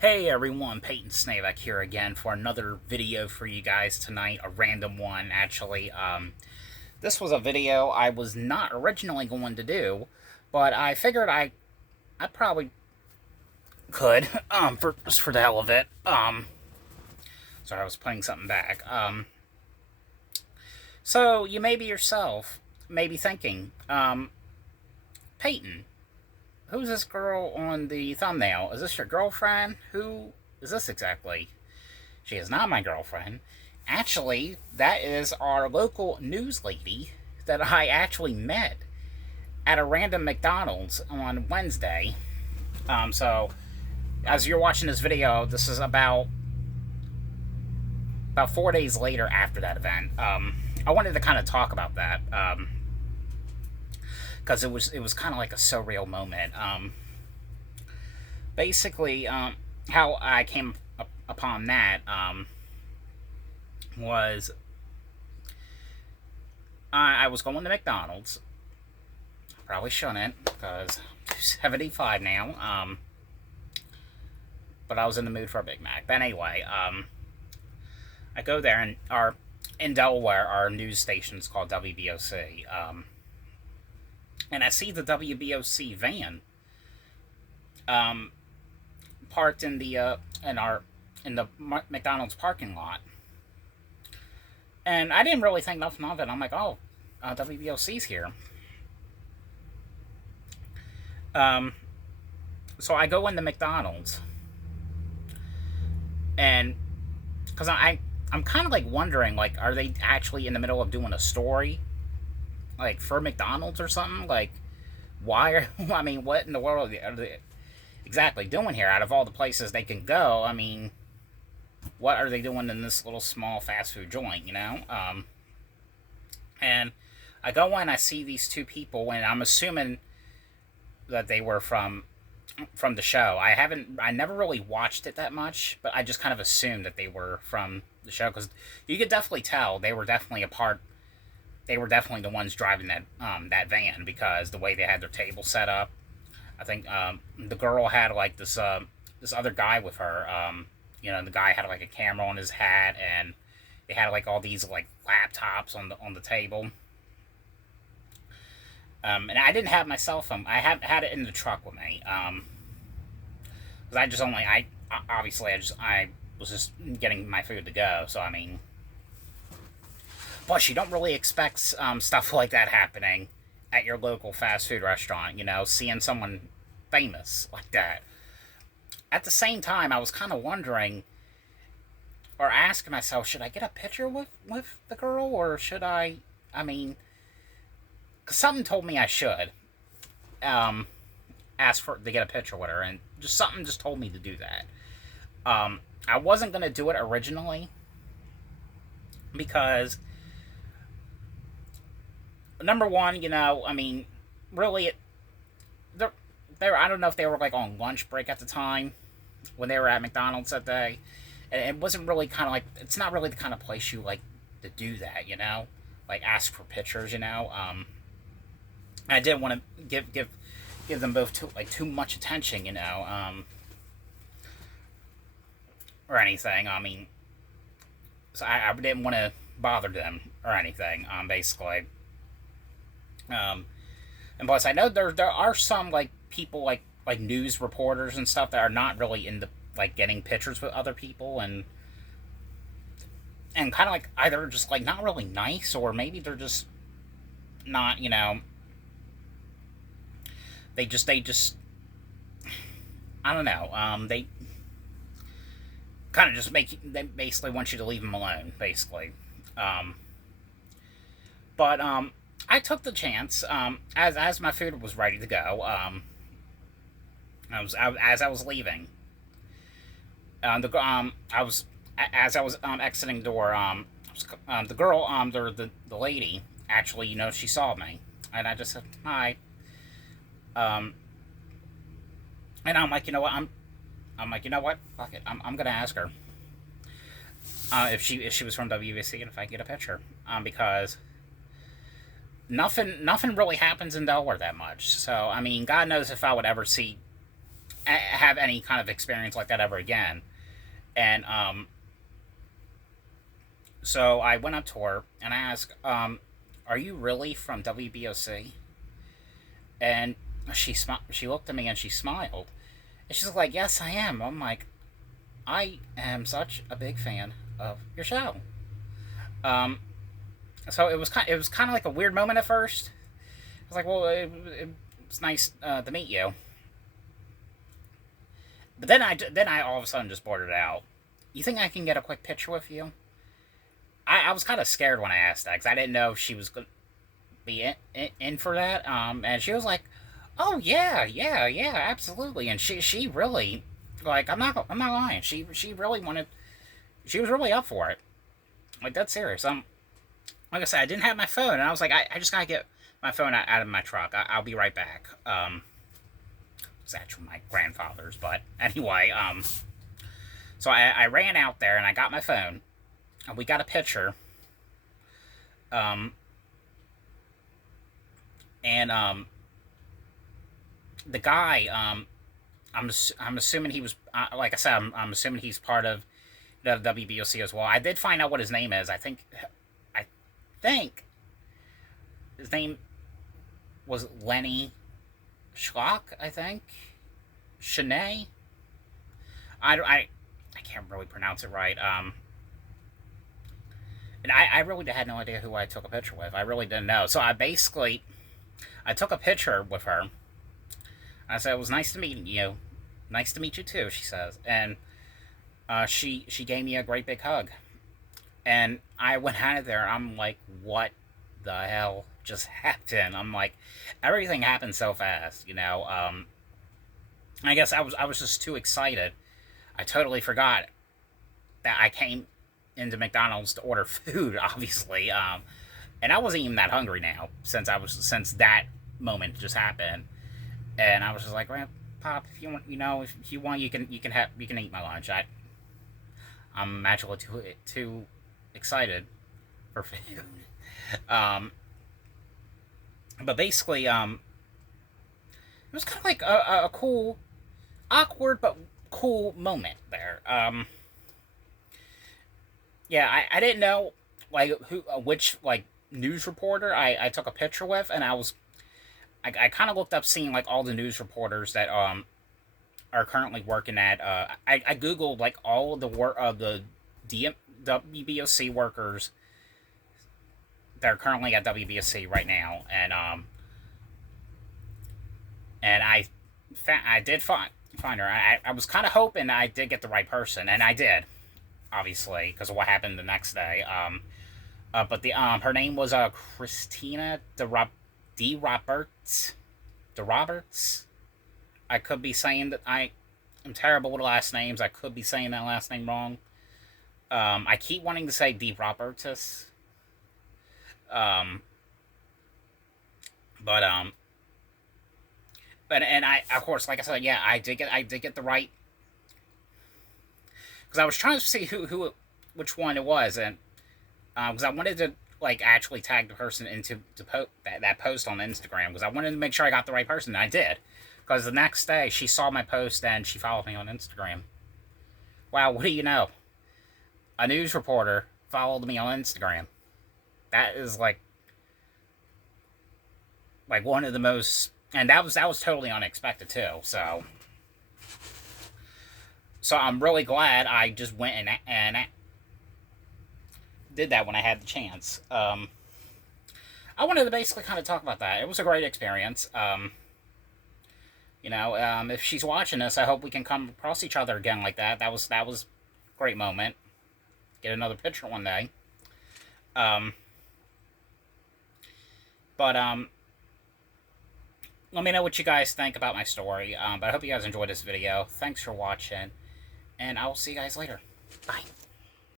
Hey everyone, Peyton Snavak here again for another video for you guys tonight, a random one actually. This was a video I was not originally going to do, but I figured I probably could, for the hell of it. Sorry, I was putting something back. So you may be yourself, maybe thinking, Peyton, who's this girl on the thumbnail? Is this your girlfriend? Who is this exactly? She is not my girlfriend. Actually, that is our local news lady that I actually met at a random McDonald's on Wednesday. So, as you're watching this video, this is about 4 days later after that event. I wanted to kind of talk about that because it was kind of like a surreal moment. Basically, how I came upon that was I was going to McDonald's. Probably shouldn't because I'm 75 now. But I was in the mood for a Big Mac. But anyway, I go there and in Delaware, our news station is called WBOC. And I see the WBOC van parked in the McDonald's parking lot. And I didn't really think nothing of it. I'm like, oh, WBOC's here. So I go into McDonald's, and because I'm kind of like wondering, like, are they actually in the middle of doing a story, like for McDonald's or something? Like, why are I mean, what in the world are they exactly doing here? Out of all the places they can go, I mean, what are they doing in this little small fast food joint? And I go in, I see these two people, and I'm assuming that they were from the show. I never really watched it that much, but I just kind of assumed that they were from the show because you could definitely tell they were definitely a part. They were definitely the ones driving that van because the way they had their table set up. I think the girl had like this other guy with her. The guy had like a camera on his hat, and they had like all these like laptops on the table. And I didn't have my cell phone. I had it in the truck with me. Because I just only I obviously I was just getting my food to go. So I mean, plus you don't really expect stuff like that happening at your local fast food restaurant. Seeing someone famous like that. At the same time, I was kind of wondering or asking myself, should I get a picture with the girl or should I? I mean, cause something told me I should ask to get a picture with her, and just something just told me to do that. I wasn't gonna do it originally because number one, I mean, really, I don't know if they were like on lunch break at the time when they were at McDonald's that day, and it wasn't really kind of like it's not really the kind of place you like to do that, like ask for pictures, I didn't want to give them both too much attention, or anything. I mean, so I didn't want to bother them or anything. Basically, and plus I know there are some like people like news reporters and stuff that are not really into like getting pictures with other people and kind of like either just like not really nice or maybe they're just not they just I don't know. They kind of just they basically want you to leave them alone, basically. Um, but I took the chance. As my food was ready to go. As I was leaving. I was as I was exiting the door. The girl, the lady, actually, she saw me, and I just said hi. Um, and I'm like, I'm like, fuck it, I'm gonna ask her if she was from WBC and if I could get a picture, because nothing really happens in Delaware that much. So I mean, God knows if I would ever see have any kind of experience like that ever again. And so I went up to her and I asked, "Are you really from WBOC?" And she looked at me and she smiled. And she's like, "Yes, I am." I'm like, "I am such a big fan of your show." Um, so it was kind of like a weird moment at first. I was like, "Well, it's nice to meet you." But then I all of a sudden just blurted out, "You think I can get a quick picture with you?" I was kind of scared when I asked that because I didn't know if she was going to be in for that. And she was like, "Oh yeah, yeah, yeah, absolutely." And she really, like, I'm not lying. She really wanted. She was really up for it. Like, that's serious. Like I said, I didn't have my phone, and I was like, I just gotta get my phone out of my truck. I'll be right back. It's actually my grandfather's, but anyway, so I ran out there and I got my phone, and we got a picture. Um, and the guy, I'm assuming he was, like I said, I'm assuming he's part of the WBOC as well. I did find out what his name is. I think his name was Lenny Schlock. I think Shanae. I can't really pronounce it right. And I really had no idea who I took a picture with. I really didn't know. So I took a picture with her. I said, "It was nice to meet you. Nice to meet you too," she says. And she gave me a great big hug. And I went out of there. I'm like, what the hell just happened? I'm like, everything happened so fast, you know. I guess I was just too excited. I totally forgot that I came into McDonald's to order food, obviously. And I wasn't even that hungry now since that moment just happened. And I was just like, "Well, Pop, if you want, if you want, you can eat my lunch. I'm actually too excited for food." um, but basically, it was kind of like a cool, awkward but cool moment there. Yeah, I didn't know like who which like news reporter I took a picture with, and I kind of looked up seeing like all the news reporters that are currently working at. I googled like all of the work of the WBOC workers that are currently at WBOC right now, and I did find her. I was kind of hoping I did get the right person, and I did, obviously, because of what happened the next day. But the her name was Christina D Roberts. De Roberts. I could be saying that I am terrible with last names. I could be saying that last name wrong. I keep wanting to say D Roberts. Um, but and I, of course, like I said, yeah, I did get the right, because I was trying to see which one it was, and because I wanted to like actually tag the person into that post on Instagram, because I wanted to make sure I got the right person, and I did. Because the next day she saw my post and she followed me on Instagram. Wow, what do you know? A news reporter followed me on Instagram. That is like one of the most, and that was totally unexpected too. So I'm really glad I just went and did that when I had the chance. I wanted to basically kind of talk about that. It was a great experience. If she's watching this, I hope we can come across each other again like that. That was a great moment. Get another picture one day. But let me know what you guys think about my story. But I hope you guys enjoyed this video. Thanks for watching, and I will see you guys later. Bye.